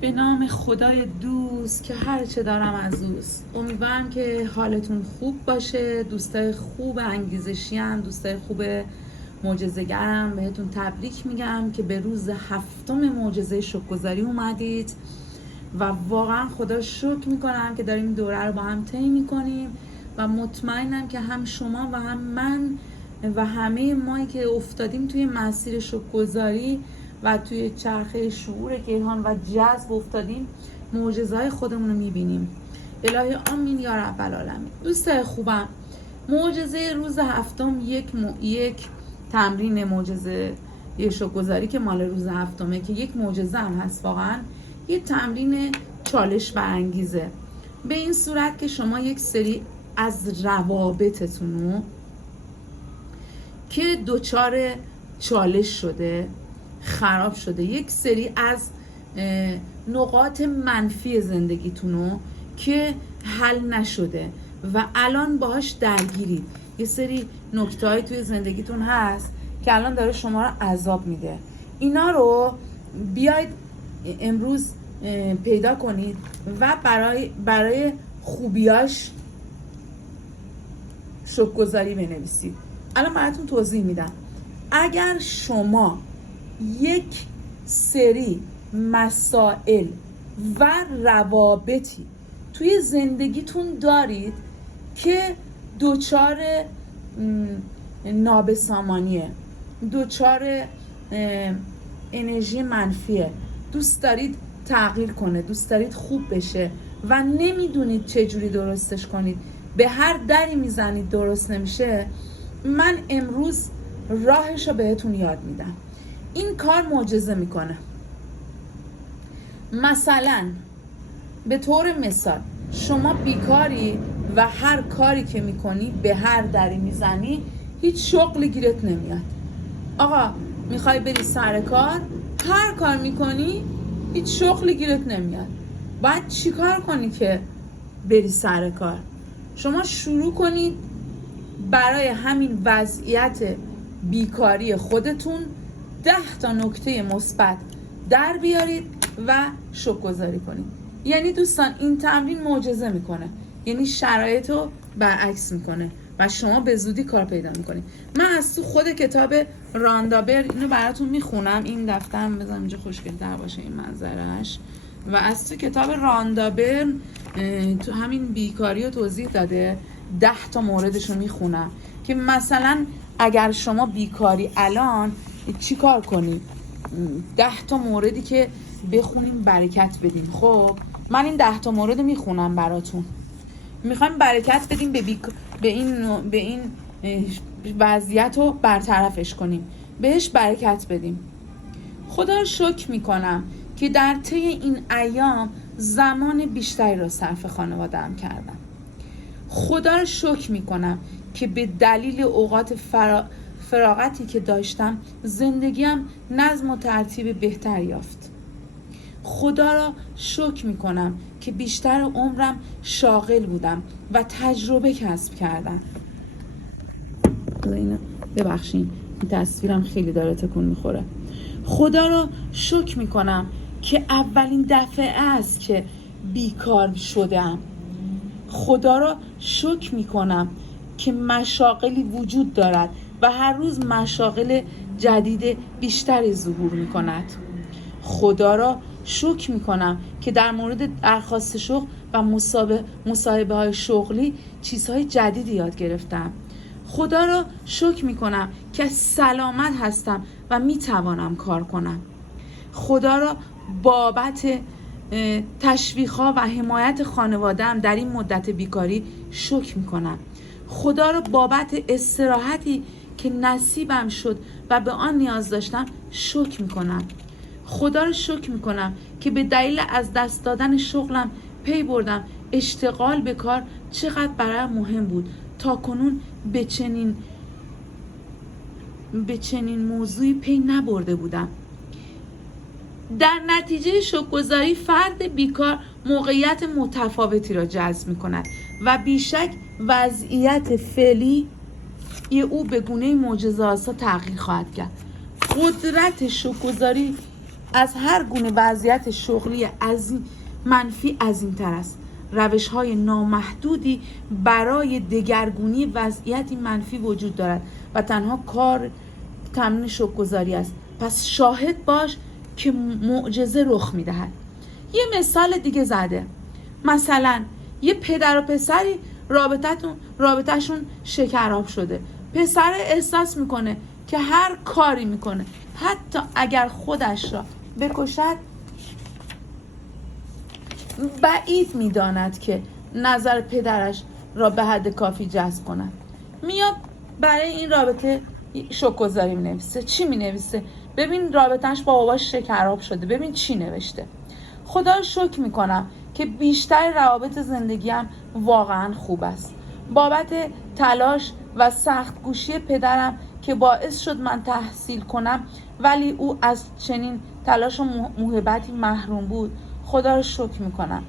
به نام خدای دوست که هر چه دارم از اوست. امیدوارم که حالتون خوب باشه. دوستای خوب انگیزشی‌ام، دوستای خوب معجزه‌گرم، بهتون تبریک میگم که به روز 7 معجزه شکرگزاری اومدید و واقعا خدا شکر میکنم که داریم دوره رو با هم طی میکنیم و مطمئنم که هم شما و هم من و همه مایی که افتادیم توی مسیر شکرگزاری و توی چرخه شعور کیهان و جذب افتادیم، معجزه‌های خودمون رو میبینیم. الهی آمین یا رب العالمین. دوستای خوبم، معجزه روز 7 یک تمرین معجزه شکرگزاری که مال روز 7 که یک معجزه هم هست، واقعا یه تمرین چالش برانگیزه، به این صورت که شما یک سری از روابطتون رو که دچار چالش شده، خراب شده، یک سری از نقاط منفی زندگیتون رو که حل نشده و الان باهاش درگیرید، یه سری نکته‌ای توی زندگیتون هست که الان داره شما رو عذاب میده، اینا رو بیاید امروز پیدا کنید و برای خوبیاش شکرگزاری بنویسید. الان براتون توضیح میدم. اگر شما یک سری مسائل و روابطی توی زندگیتون دارید که دچار نابسامانیه، دچار انرژی منفیه، دوست دارید تغییر کنه، دوست دارید خوب بشه و نمیدونید چجوری درستش کنید، به هر دری میزنید درست نمیشه، من امروز راهش رو بهتون یاد میدم. این کار معجزه میکنه. مثلا به طور مثال شما بیکاری و هر کاری که میکنی، به هر دری میزنی، هیچ شغلی گیرت نمیاد. آقا میخوای بری سر کار، هر کار میکنی هیچ شغلی گیرت نمیاد. باید چی کار کنی که بری سر کار؟ شما شروع کنید برای همین وضعیت بیکاری خودتون 10 تا نکته مثبت در بیارید و شکرگزاری کنید. یعنی دوستان این تمرین معجزه میکنه، یعنی شرایط رو برعکس میکنه و شما به زودی کار پیدا میکنید. من از تو خود کتاب راندابر اینو براتون میخونم. این دفترم بذارم اینجا خوشگل‌تر باشه این منظرش. و از تو کتاب راندابر تو همین بیکاری رو توضیح داده. 10 تا موردش رو میخونم که مثلا اگر شما بیکاری الان چی کار کنید. 10 تا موردی که بخونیم برکت بدیم. خب من این 10 تا مورد رو میخونم براتون. میخوایم برکت بدیم به این وضعیت رو برطرفش کنیم، بهش برکت بدیم. خدا رو شکر میکنم که در طی این ایام زمان بیشتری رو صرف خانواده‌ام کردم. خدا رو شکر میکنم که به دلیل اوقات فراغتی که داشتم زندگیم نظم و ترتیب بهتری یافت. خدا را شکر میکنم که بیشتر عمرم شاغل بودم و تجربه کسب کردم. ببخشید این تصویرم خیلی داره تکون میخوره. خدا را شکر میکنم که اولین دفعه است که بیکار شدم. خدا را شکر میکنم که مشاغلی وجود دارد و هر روز مشاغل جدید بیشتری ظهور میکند. خدا را شکر میکنم که در مورد درخواست شغل و مصاحبه های شغلی چیزهای جدیدی یاد گرفتم. خدا را شکر میکنم که سلامت هستم و میتوانم کار کنم. خدا را بابت تشویق‌ها و حمایت خانواده‌ام در این مدت بیکاری شکر میکنم. خدا را بابت استراحتی که نصیبم شد و به آن نیاز داشتم شکر میکنم. خدا را شکر میکنم که به دلیل از دست دادن شغلم پی بردم اشتغال به کار چقدر برایم مهم بود. تا کنون به چنین موضوعی پی نبرده بودم. در نتیجه شکرگزاری فرد بیکار موقعیت متفاوتی را جذب می‌کند و بیشک وضعیت فعلی او به گونه معجزه‌آسا تغییر خواهد کرد. قدرت شکرگزاری از هر گونه وضعیت شغلی منفی عظیم‌تر است. روش‌های نامحدودی برای دگرگونی وضعیتی منفی وجود دارد و تنها کار تمرین شکرگزاری است. پس شاهد باش که معجزه رخ می‌دهد. یه مثال دیگه زده. مثلا یه پدر و پسری رابطهشون شکراب شده. پسر احساس میکنه که هر کاری میکنه، حتی اگر خودش را بکشد، بعید میداند که نظر پدرش را به حد کافی جذب کند. میاد برای این رابطه شکرگزاری مینویسه. چی مینویسه؟ ببین رابطهش با باباش شکراب شده، ببین چی نوشته. خدا رو شکر میکنم که بیشتر روابط زندگیم واقعا خوب است. بابت تلاش و سخت گوشی پدرم که باعث شد من تحصیل کنم، ولی او از چنین تلاش و موهبتی محروم بود، خدا رو شکر میکنم.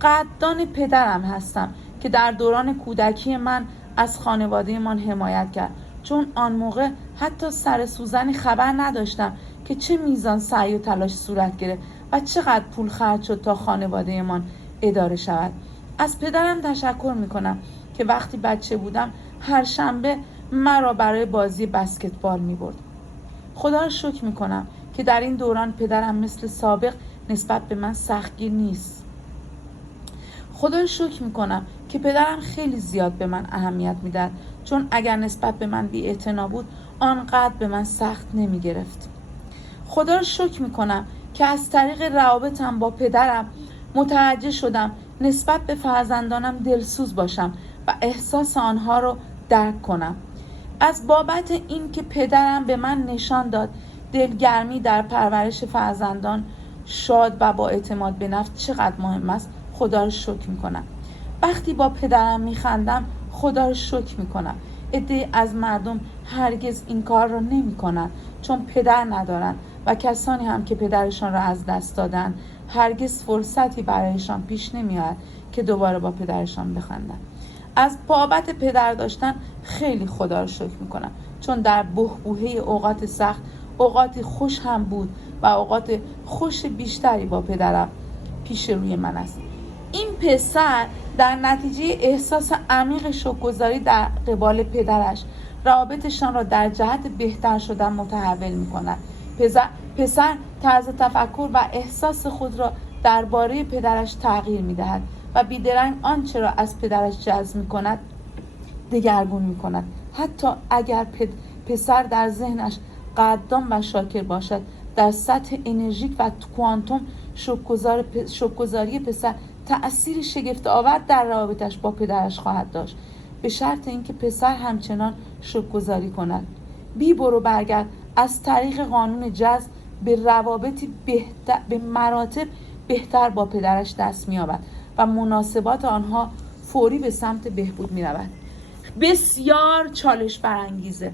قدردان پدرم هستم که در دوران کودکی من از خانواده من حمایت کرد، چون آن موقع حتی سر سوزنی خبر نداشتم که چه میزان سعی و تلاش صورت گرفت و چقدر پول خرج شد تا خانواده من اداره شود. از پدرم تشکر میکنم که وقتی بچه بودم هر شنبه مرا برای بازی بسکتبال میبرد. خدا را شکر میکنم که در این دوران پدرم مثل سابق نسبت به من سختگیر نیست. خدا را شکر میکنم که پدرم خیلی زیاد به من اهمیت میداد، چون اگر نسبت به من بی‌اعتنا بود آنقدر به من سخت نمیگرفت. خدا را شکر میکنم که از طریق روابطم با پدرم متوجه شدم نسبت به فرزندانم دلسوز باشم و احساس آنها رو درک کنم. از بابت این که پدرم به من نشان داد دلگرمی در پرورش فرزندان شاد و با اعتماد به نفس چقدر مهم است، خدا رو شکر میکنم. وقتی با پدرم میخندم خدا رو شکر میکنم. عده‌ای از مردم هرگز این کار رو نمیکنن چون پدر ندارن و کسانی هم که پدرشان را از دست دادن هرگز فرصتی برایشان پیش نمیاد که دوباره با پدرشان بخندن. از بابت پدر داشتن خیلی خدا رو شکر میکنم، چون در بحبوحه اوقات سخت اوقاتی خوش هم بود و اوقات خوش بیشتری با پدرم پیش روی من است. این پسر در نتیجه احساس عمیق شکرگزاری در قبال پدرش روابطشان را در جهت بهتر شدن متحول می‌کند. پسر طرز تفکر و احساس خود را درباره پدرش تغییر می‌دهد و بیدرنگ آنچه را از پدرش جذب می‌کند دگرگون می‌کند. حتی اگر پسر در ذهنش قدردان و شاکر باشد، در سطح انرژیک و کوانتوم شکرگزاری پسر تأثیر شگفت‌آور در رابطش با پدرش خواهد داشت، به شرط اینکه پسر همچنان شکرگزاری کند. بی برو برگرد از طریق قانون جذب به روابطی به مراتب بهتر با پدرش دست می‌یابد و مناسبات آنها فوری به سمت بهبود می‌رود. بسیار چالش برانگیزه.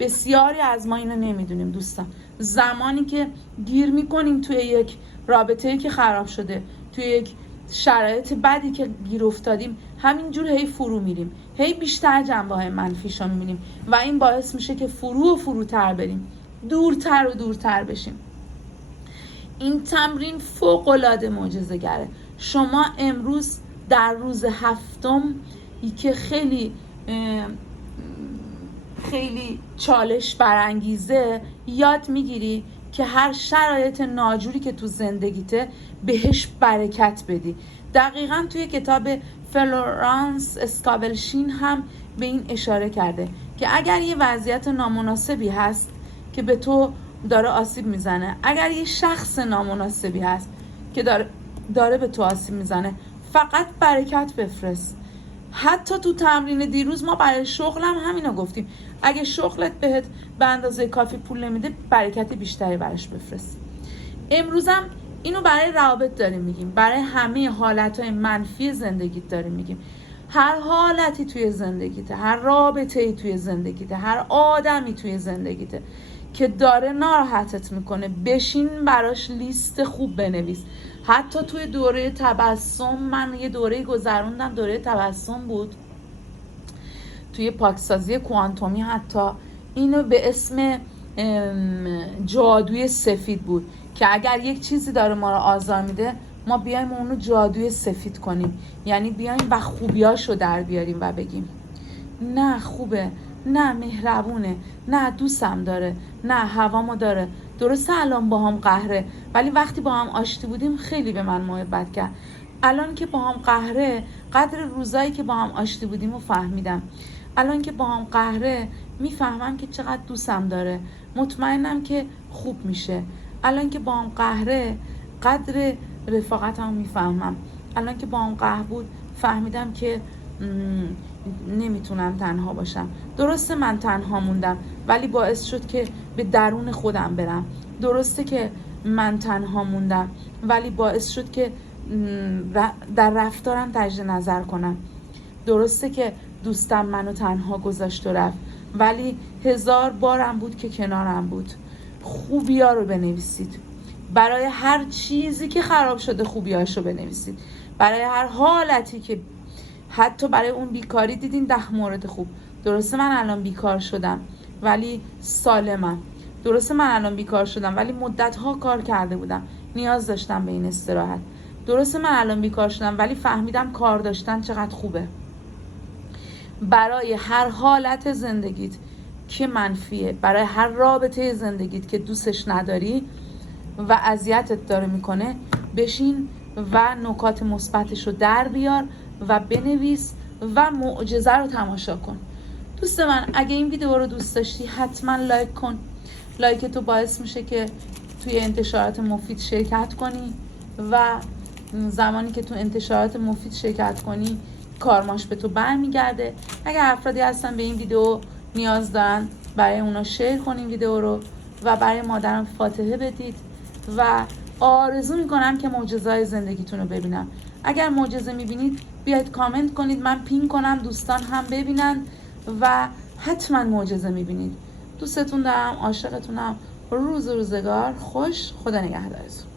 بسیاری از ما اینو نمیدونیم دوستان. زمانی که گیر میکنیم توی یک رابطه‌ای که خراب شده، توی یک شرایط بدی که گیر افتادیم، همینجور هی فرو میریم، هی بیشتر جنبه‌های منفیشو میبینیم و این باعث میشه که فروتر بریم، دورتر و دورتر بشیم. این تمرین فوق‌العاده معجزه‌گره. شما امروز در روز هفتم که خیلی چالش برانگیزه یاد میگیری که هر شرایط ناجوری که تو زندگیته بهش برکت بدی. دقیقاً توی کتاب فلورانس اسکابلشین هم به این اشاره کرده که اگر یه وضعیت نامناسبی هست که به تو داره آسیب میزنه، اگر یه شخص نامناسبی هست که داره به تو آسیب میزنه، فقط برکت بفرست. حتی تو تمرین دیروز ما برای شغلم همینو گفتیم، اگه شغلت بهت به اندازه کافی پول نمیده، برکت بیشتری براش بفرست. امروزم اینو برای روابط داریم میگیم، برای همه حالتهای منفی زندگیت داریم میگیم. هر حالتی توی زندگیته، هر رابطه‌ای توی زندگیته، هر آدمی توی زندگیته که داره ناراحتت میکنه، بشین براش لیست خوب بنویس. حتی توی دوره تبسم، من یه دوره گذروندم، دوره تبسم بود توی پاکسازی کوانتومی، حتی اینو به اسم جادوی سفید بود که اگر یک چیزی داره ما رو آزار میده ما بیایم اونو جادوی سفید کنیم، یعنی بیایم و خوبیاشو در بیاریم و بگیم نه خوبه، نه مهربونه، نه دوستم داره، نه هوامو داره. درسته الان با هم قهره ولی وقتی با هم آشتی بودیم خیلی به من محبت کرد. الان که با هم قهره قدر روزایی که با هم آشتی بودیم رو فهمیدم. الان که با هم قهره میفهمم که چقدر دوستم داره، مطمئنم که خوب میشه. الان که با هم قهره قدر رفاقتم میفهمم. الان که با هم قهر بود فهمیدم که نمیتونم تنها باشم. درسته من تنها موندم ولی باعث شد که به درون خودم برم. درسته که من تنها موندم ولی باعث شد که در رفتارم تجدید نظر کنم. درسته که دوستم منو تنها گذاشت و رفت ولی 1000 بارم بود که کنارم بود. خوبیا رو بنویسید، برای هر چیزی که خراب شده خوبیاشو بنویسید، برای هر حالتی که حتی برای اون بیکاری دیدین 10 مورد خوب. درسته من الان بیکار شدم ولی سالمم. درسته من الان بیکار شدم ولی مدت‌ها کار کرده بودم، نیاز داشتم به این استراحت. درسته من الان بیکار شدم ولی فهمیدم کار داشتن چقدر خوبه. برای هر حالت زندگیت که منفیه، برای هر رابطه زندگیت که دوستش نداری و اذیتت داره میکنه بشین و نکات مثبتش رو در بیار و بنویس و معجزه رو تماشا کن. دوست من اگه این ویدیو رو دوست داشتی حتما لایک کن. لایک تو باعث میشه که توی انتشارات مفید شرکت کنی و زمانی که تو انتشارات مفید شرکت کنی کارماش به تو برمیگرده. اگر افرادی هستن به این ویدیو نیاز دارن برای اونا شیر کنین ویدیو رو و برای مادرم فاتحه بدید و آرزو میکنم که معجزه‌های زندگیتون رو ببینم. اگر معجزه میبینید بیاید کامنت کنید، من پین کنم دوستان هم ببینن و حتما معجزه میبینید. دوستتون دارم، عاشقتونم. روز و روزگار خوش. خدا نگهدارتون.